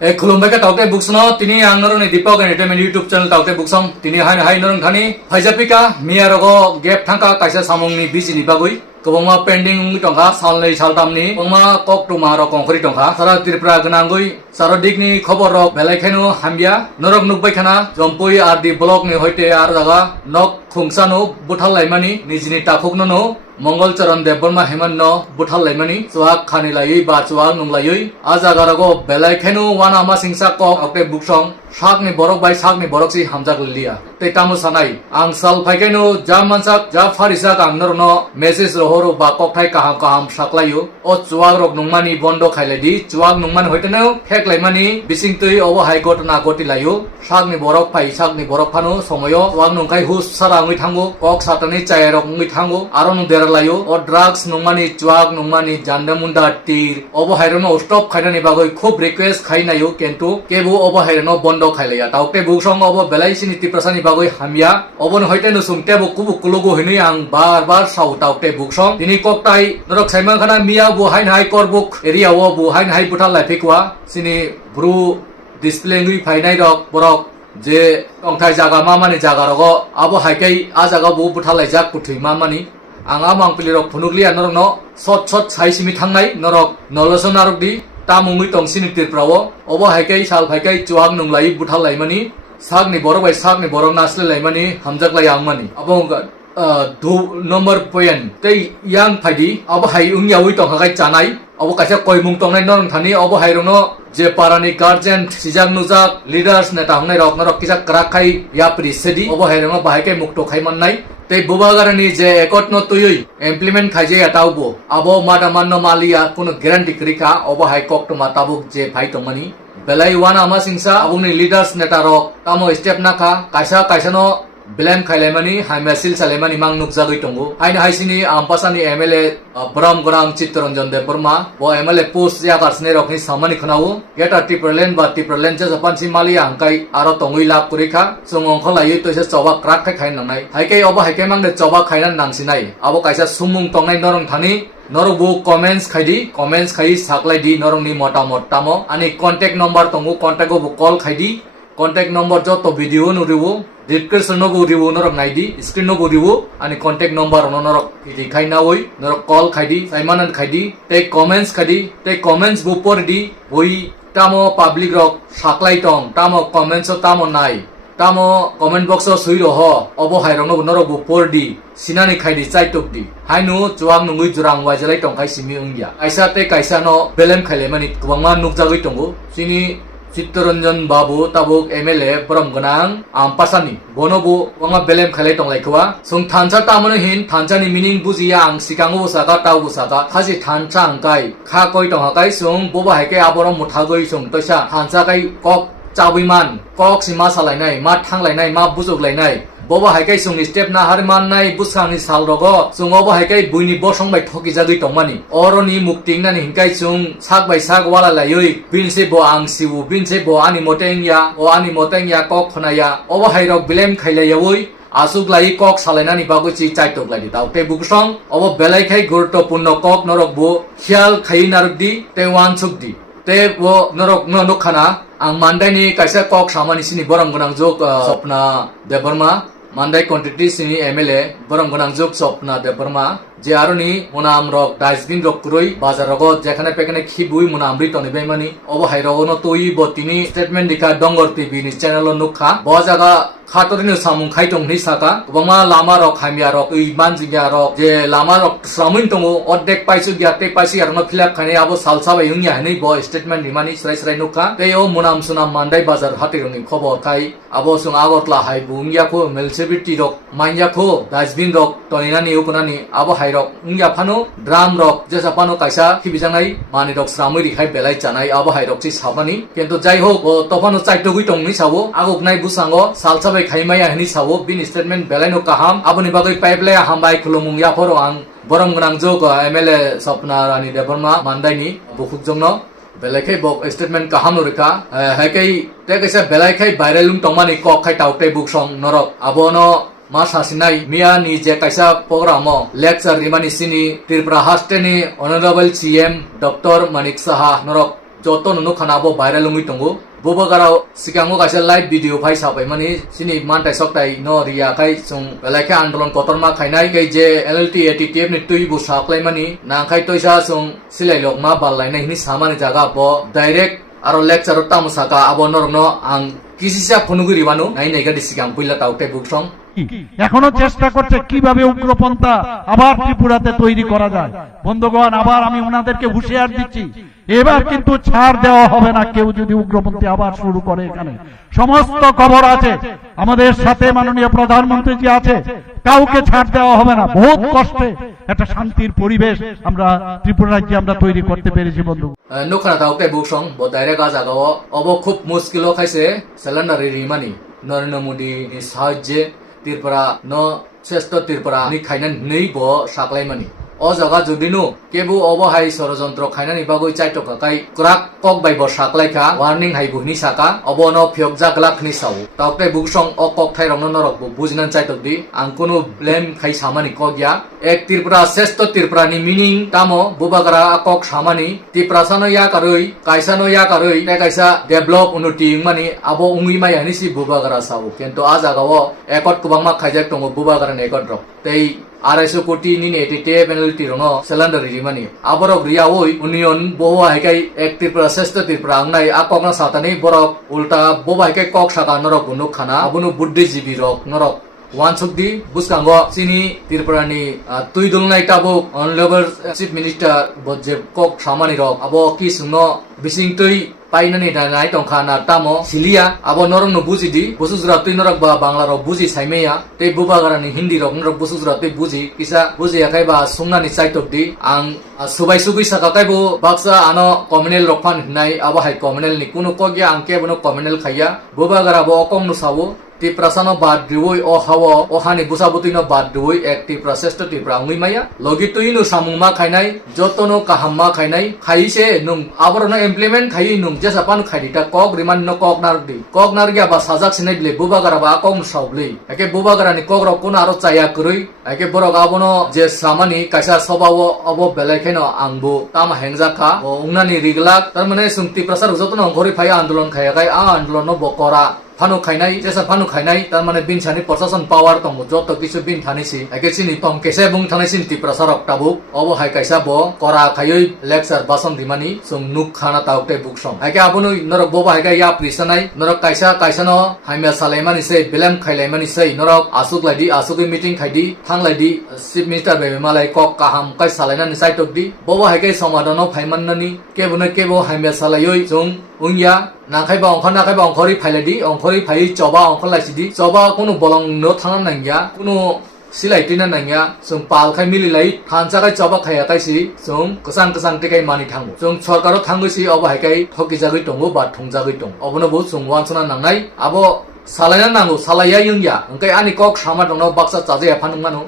खुलुमबाय का ताउते बुक्सनो तिनी आंगरो ने दीपक एंटरटेनमेंट यूट्यूब चैनल ताउते बुक्सम तिनी हाय नरं थानी फाइजापिका मिया रगो गेप थांका काइसा सामंगनि बिजिनि बागै गोबांमा पेंडिं टंका सालनै सालथामनि गोबांमा कक टुमा रक कंखरि टंका सारा त्रिपुरा गनांगै सारदिकनि खबर रक बेलायखायनो हामबिया नरक नुबाय खाना जम्पुई आरदि ब्लक नि होइते आर जागा नक खुंसानो बुथाल लाइमानि निजिनि ताखुकनो मंगल चरण देवबर्मा हेमन बुथाल लाइमानि चुवाक खानि लायै बा चुवाक नुंलायै आ जागारागो बेलायखायनो वाना मा सिंसा कक आउटे बुकसं साकनि बरक बाय साकनि बरक सि हामजाक लिया ते तामु सानाय आं साल फाइकायनो जा मानसाक जा फारिसाक आं नरनो मेसेज रहरो बा ककथाय काहाम काहाम साक्लायो ओ चुवाक रक नुंमानि बन्द खायलायदि चुवाक नुंमानि होइतेनो फेक लाइमानि बिसिंतै अबो हाइ घटना गति लायो साकनि बरक फाइ साकनि बरक फानो समयो चुवाक नुंखाय हुस सारा ङै थांगो कक सातनि चाय रक ङै थांगो आरो नु देरलायो ओ ड्राग्स नुंमानि चुवाक नुंमानि जान्दामुन्दा तीर अबो हाइरनो स्टप खायनानि बागै खूब रिक्वेस्ट खायनायो किन्तु केबो अबो हाइरनो बन्द खायलाया ताउते बुकसं अबो बेलायसिनि तिप्रसानि बागै हामिया अबो होइतेनो सुंतेबो कुबु कुलुगो हिनै आं बार साउ ताउते बुकसं दिनि ककटाय नरक साइमा खाना मिया बुहाइन हाइ करबुक एरिया वो बुहाइन हाइ बुथाल लाइफिकवा सिनि ब्रु डिसप्ले ngui फाइनाय रक बरक जे अंथाय जागा मामानि जागा रगो आबो हाइकै आ जागा बु बुथाल लाइजाक कुथै मामानि आंगा मांपलि रक फुनुगलिया नरकनो सट साइसिमि थांनाय नरक नलसन नारकदि तामुङै तंसिनि तिरफ्रावो अबो हाइकै साल फाइकै चुवाक नुंलायै बुथाल लाइमानि सागनि बरक बाय सागनि बरक नासले लाइमानि हामजाकलाय आंमानि अबो दो नम्बर पॉइंट तै यां फाइदि अबो हाइ उंयावै तंखाय चानाय अबो काइसा कयमुं तंनाय नरं थानि अबो हाइरनो जे पारानि गार्जियन सिजाक नुजाक लीडर्स नेता हंनाय रक नरक किसा क्राखाय या प्रिसेदि अबो हाइरनो बाहायकै मुक्तो खायमाननाय तै बुबागारनि जे एकटनो तुयै इमप्लिमेंट खायजे यातावबो अबो मादा माननो मालिया कुनो ग्यारान्टी क्रिका अबो हाइ कक्टमा ताबुक जे फाइ तंमानि बेलाय वाना मा सिंसा अबुनि लीडर्स नेता रक तामो स्टेप नाका काइसानो ब्लेम खायलायमानि हाइमासिल सालायमानि मां नुकजागै तंगो हाइना हाइसिनि आमपासानि एमएलए ब्रम गरां चित्तरंजन देवबर्मा बो एमएलए पोस्ट यागारसने रकनि सामानि खनावो गेटा टिप्रलेन बा टिप्रलेन जे जापानसि मालिया हांकाय आरो तंगै लाख कुरिखा जोंंखौ लायै तोसे चबा क्राक खायनांनाय हाइकै अबो हाइकै मांदे चबा खायनान नांसिनाय अबो काइसा सुमुं तंनाय नरं थानि नरबो कमेन्ट्स खायदि साकलायदि नरंनि मतामत तामो आनि कन्टेक्ट नम्बर तंगो कन्टेक्ट बो कॉल खायदि कन्टेक्ट नम्बर जो तो वीडियो नुरिवो डिस्क्रिप्शन नो रिवो नरक नाइदि स्क्रीन नो रिवो आनि कन्टेक्ट नम्बर नो नरक इदि खायनावै नरक कॉल खायदि साइमानन खायदि ते कमेन्ट्स बो परदि बय तामो पब्लिक रक साकलाय तंग तामो कमेन्ट्स तामो नाय तामो कमेन्ट बॉक्स सुइ रह अबो हाइरनो नरक बो परदि सिनानि खायदि चाइटकदि हाइनु चुवाक नुङै जुरां वाइजलाय तंखाय सिमि उंगिया काइसा ते काइसा नो बेलेम खायलेमानि गोबांमा नुकजागै तंगो सिनि चित्तरंजन बाबू ताबुक एमएलए परम गनां आमपासानि बनबो वंगा बेलेम खायलाय तंलायखवा सं थानसा तामनो हिन थानसानि मिनिं बुजिया आं सिकांगो बसाका ताव बसाका खासि थानसा आंकाय खा कय तंहाकाय सं बोबा हायके आबरो मुथागै सं तसा थानसाकाय कक चाबैमान कक सिमा सालायनाय मा थांलायनाय मा बुजगलायनाय बोबा हायकै सं स्टेप ना हारमाननाय बुसांनि साल रगो सं अबो हायकै बुइनि बसं बाय ठकि जागै तंमानि अरनि मुक्तिंनानि हिंकाय सं साक बाय साक वाला लायै बिनसे बो आं सिवु बिनसे बो आनि मोटेंया कक खनाया अबो हायरक ब्लेम खायलायवै आसुक लाई कक सालायनानि बागैसि चाइटक लायदि ताउते बुकसं अबो बेलायखाय गुरुत्वपूर्ण कक नरक बो ख्याल खाय नारकदि ते वानसुकदि ते वो नरक न खाना आं मानदायनि काइसा कक सामानि सिनि बरम गोनां जक सपना देवबर्मा मानदाय क्वान्टिटी सिनि एमएलए बरम गोनां जक सपना देवबर्मा जे आरोनि मुनाम रक डास्टबिन रक कुरै बाजार रग जेखाने पेखाने खिबुइ मुनामरि तनिबायमानि अबो हायरगनो तोइ बतिनि स्टेटमेंट दिखा डंगर टीवी नि चैनल नुखा ब जागा खातरिनो सामुं खायतों नि साका गोबांमा लामा रक हामिया रक ओइ मानजिया रक जे लामा रक स्रामिन दङो अदेक पाइसु ग्याते पाइसि आरनो फिलाप खाने आबो सालसा बाय हुंया हनै ब स्टेटमेंट निमानि स्राय नुखा तेयो मुनाम सुनाम मानदाय बाजार हातिरनि खबर खाय आबो सुं आगरतला हाय बुंगियाखो मेलसेबिटी रक माइयाखो डास्टबिन रक तनिनानि उकनानि आबो हायरक उंगिया फानो ड्राम रक जेसा फानो काइसा खिबिजांनाय मानि रक स्रामै रिखाय बेलाय जानाय आबो हायरक सि साबानि किन्तु जाय हो तफानो चाइटगै तंनि सावो आगोगनाय बुसांगो सालसा खायमाया हनि सावो बिन स्टेटमेंट बेलायनो काहाम आबनि बागै पाइपलाय हामबाय खुलुमुं याफोर आं बरम गोनां जग एमएलए सपना रानी देवबर्मा मानदायनि बुखुकजोंनो बेलायखाय बक स्टेटमेंट काहाम नरिका हायकै ते कैसा बेलायखाय भाइरेलुं तंमानि कक खाय ताउते बुकसं नरक आबनो मा सासिनाय मिया नि जे काइसा प्रोग्रामो लेक्चर रिमानि सिनि त्रिपुरा हास्टेनि honourable CM doctor Manik Saha नरक joto no khana bo viral ungui tongo bobagara sikango kaisa live video phai sabai mani sini mantai soktai no ria kai sung belai kha andolon kotorma khainai kai je LLT ATTF ni tui bu saklai mani na khai toisa sung silai lok ma ballai nai ni samani jaga bo direct aro lecture tamu saka abo norno ang kisisa phunuguri banu nai nai ga disikang puila taute buksong এখনো চেষ্টা করছে কিভাবে উগ্রপন্থা আবার ত্রিপুরাতে তৈরি করা যায়। বন্ধুগণ, আবার আমি ওনাদেরকে হুঁশিয়ার দিচ্ছি, এবার কিন্তু ছাড় দেওয়া হবে না। কেউ যদি উগ্রপন্থী আবার শুরু করে, এখানে সমস্ত খবর আছে, আমাদের সাথে মাননীয় প্রধানমন্ত্রী জি আছে, কাউকে ছাড় দেওয়া হবে না। বহুত কষ্টে একটা শান্তির পরিবেশ আমরা ত্রিপুরা রাজ্যে আমরা তৈরি করতে পেরেছি। বন্ধু নোখানা তাওতে বুকসং ব ডাইরেক্ট আজাগাও অব খুব মুশকিল খাইছে সিলিন্ডার রিমানি নরেন্দ্র মোদী ni সাহায্যে Tripura no sesto Tripura ni khainan nei bo saklai mani o jaga jodinu kebu obo hai sorojontro khainani bagoi chaito kakai krak kok bai bo saklai kha warning hai buhni saka obo no phyok jaglak ni sau taukte buksong o kok thai rong no rok bu bujnan chaitok di ang kono blame khai samani kogya ek Tripura sesto Tripura ni meaning tamo bubagara kok samani Tiprasa no ya karoi kaisa no ya karoi te kaisa develop unuti mani abo ungui mai ani si bubagara sau kento a jaga o ekot kubangma khaijak tongo bubagara ne ekot rok tei 250 কোটি নি এটিতে penalty রং cylinder রিমানি আবরক Riya ওই union বহু হাইকাই এক ত্রিপুরা শ্রেষ্ঠ ত্রিপুরা আংনাই আককনা সাতানি বরক উল্টা বহু হাইকাই cock সাকা নরক গুনুক খানা আবুনু বুদ্ধিজীবী রক নরক ওয়ানসুকদি বুসকাঙ্গ চিনি ত্রিপুরানি তুই দুলনাই কাবো অনলেবল চিফ মিনিস্টার বজে কক সামানি রক আবো কি সুনো বিসিং তুই পাইনানি দানাই টংখানা তামো সিলিয়া আবো নরং no bujidi busujra tui norak ba bangla rok buji saimeya tei bubagarani hindi rok norok busujra tui buji kisa buji akai ba sungnani chaitok di ang subai sugui saka kai bo baksa ano communal rokpan nai abo hai communal ni kuno kogya angke bono communal khaya bubagara bo okong no sawo Tiprasa no bad diwoi o hawo o hani busabuti no bad diwoi ek Tiprasa sesto Tripura ungui maya logi tui no samungma khainai joto no kahamma khainai khaise nung aboro no implement khai nung jesa pan khaidita kok riman no kok nar gya ba sajak sinai bile bubagara ba kong saubli eke bubagara ni kok rok kuno aro chaya kurui eke borok abono je samani kaisa sobawo abo belai kheno angbo tam hengja kha o ungnani riglak tar mane sung Tiprasa joto no ngori phai andolon khaya kai a andolon no bokora ফানু খাইনাই জেসা ফানু খাইনাই তার মানে বিন সানি প্রশাসন পাওয়ার তঙ্গ যত কিছু বিন থানিছি একে চিনি তং কেসে বুং থানাইছিন Tiprasa Rok টাবুক অব হাই কাইসা ব করা খাইই লেকচার বাসন দিমানি সং নুক খানা তাউতে বুকসং একে আবুনু নরক ববা হাইকা ইয়া প্রিসানাই নরক কাইসা ন হাইমিয়া সালাইমানি সে বেলেম খাইলাইমানি সে নরক আসুক লাইদি আসুকি মিটিং খাইদি থাংলাইদি চিফ মিনিস্টার বেবে মালাই কক কাহাম কাই সালাইনানি সাইটক দি ববা হাইকাই সমাধান ফাইমাননানি কেবো হাইমিয়া সালাইই জং উইয়া নাখাইবা অংখরি ফাইলাদি অংখরি ফাই চবা অংখ লাইছিদি চবা কোনো বলং ন থানা নাঙ্গিয়া কোনো সিলাইটিনা নাঙ্গিয়া जों পালখাই মিলিলাই থানসাকাই চবা খাইয়া কাইছি जों কসাং টেকাই মানি থাঙ্গো जों সরকারও থাঙ্গইছি অবা হাইকাই ঠকি জাগৈ দঙ্গো বা থংজাগৈ দং অবনো বো जों ওয়ানসনা নাংনাই আবো সালাইনা নাঙ্গো সালাইয়া ইংয়া ওংকাই আনি কক সামা দং বাক্সা চাজে ফানুমানো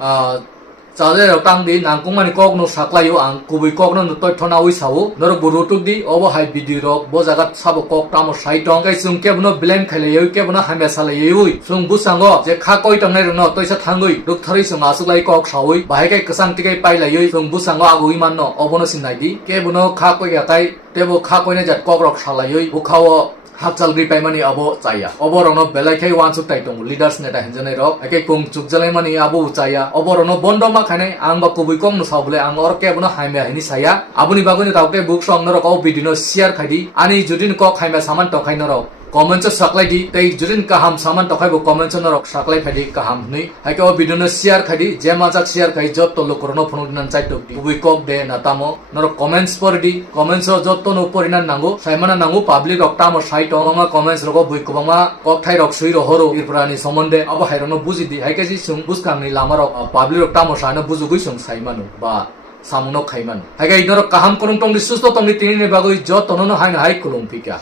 চাজে রটাং দি নাংকুমানি cock no saklayo ang kubwi kok no toy thona ui sawo norok burutuk di obo hai video rok bo jaga sabo kok tamo sai tong kai sung kebno blame khailayo kebno hamya salayo sung busango je kha koi tong nai no toisa thangui ruk thari sung asuklai kok sawoi bahai kai kasang tikai pailayo sung busango agui manno obono sinai di kebno kha koi ga kai tebo kha koi na jat kok rok salayo bukhawo hakchal gri paimani abo chaya oborono belaikhai wansuk tai tong leaders neta henjanai rok eke kung chukjalai mani abo chaya oborono bondo ma khainai angba kubui kong no sabule ang or kebono haimya hini saya abuni bagoni taukte book song norok au video share khaidi ani judin kok haimya saman tokai norok comment saklai di tei judin kaham saman tokai bo comment norok saklai phadi kaham ni haike o video no share khadi je majak share khai jot to lokrono phonu nan chai tok kubui kok de natamo norok comments pordi comments jot to no porinan nango saimana nango public rok tamo sai tongma comments rok bui kubama kok thai rok sui ro horo Tripurani somonde abo hairono buji di haike ji sung buskang ni lama rok public rok tamo sai no bujugui sung saimanu ba samno khaiman haike idorok kaham korung tong di susto tong ni tini ne bagoi jot tonono haina hai kulum pika